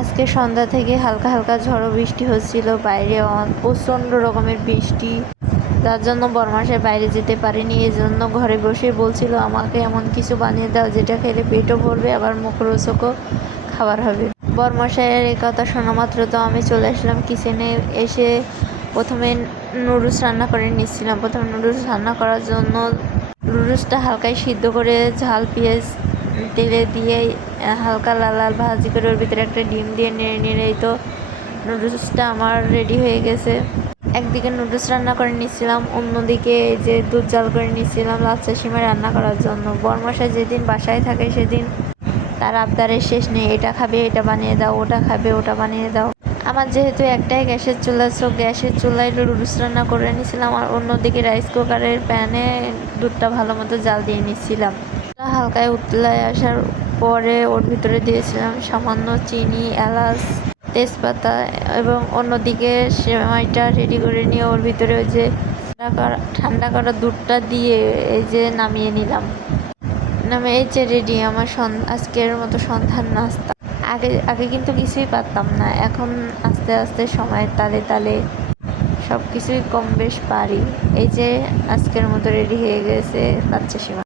আজকে সন্ধ্যা থেকে হালকা হালকা ঝড়ো বৃষ্টি হচ্ছিল, বাইরে প্রচণ্ড রকমের বৃষ্টি, যার জন্য বরমাসের বাইরে যেতে পারিনি। এই জন্য ঘরে বসে বলছিল আমাকে এমন কিছু বানিয়ে দাও যেটা খেলে পেটও ভরবে, আবার মুখরোচকও খাবার হবে। বরমশাইয়ের এই কথা শোনা মাত্র তো আমি চলে আসলাম কিচেনে। এসে প্রথমে নুডলস রান্না করে নিচ্ছিলাম। প্রথমে নুডলস রান্না করার জন্য নুডলসটা হালকায় সিদ্ধ করে ঝাল পেঁয়াজ তেলে দিয়ে হালকা লাল লাল ভাজি করে ওর ভিতরে একটা ডিম দিয়ে নেড়ে নেড়েই তো নুডলসটা আমার রেডি হয়ে গেছে। একদিকে নুডলস রান্না করে নিচ্ছিলাম, অন্যদিকে যে দুধ জাল করে নিচ্ছিলাম লাচ্ছা সিমাই রান্না করার জন্য। বরমশাই যেদিন বাসায় থাকে সেদিন তার আবদারের শেষ নেই, এটা খাবে এটা বানিয়ে দাও, ওটা খাবে ওটা বানিয়ে দাও। আমার যেহেতু একটাই গ্যাসের চুলা, সো গ্যাসের চুলায় নুডলস রান্না করে নিয়েছিলাম, আর অন্যদিকে রাইস কুকারের প্যানে দুধটা ভালো মতো জাল দিয়ে নিচ্ছিলাম। হালকায় উতলায় আসার পরে ওর ভিতরে দিয়েছিলাম সামান্য চিনি, এলাচ, তেজপাতা, এবং অন্যদিকে সেমাইটা রেডি করে নিয়ে ওর ভিতরে ওই যে ঠান্ডা করা দুধটা দিয়ে এই যে নামিয়ে নিলাম। এই যে রেডি আমার আজকের মতো সন্ধ্যার নাস্তা। আগে কিন্তু কিছুই পারতাম না, এখন আস্তে আস্তে সময়ের তালে তালে সব কিছুই কম বেশ পারি। এই যে আজকের মতো রেডি হয়ে গেছে লাচ্ছা সিমাই।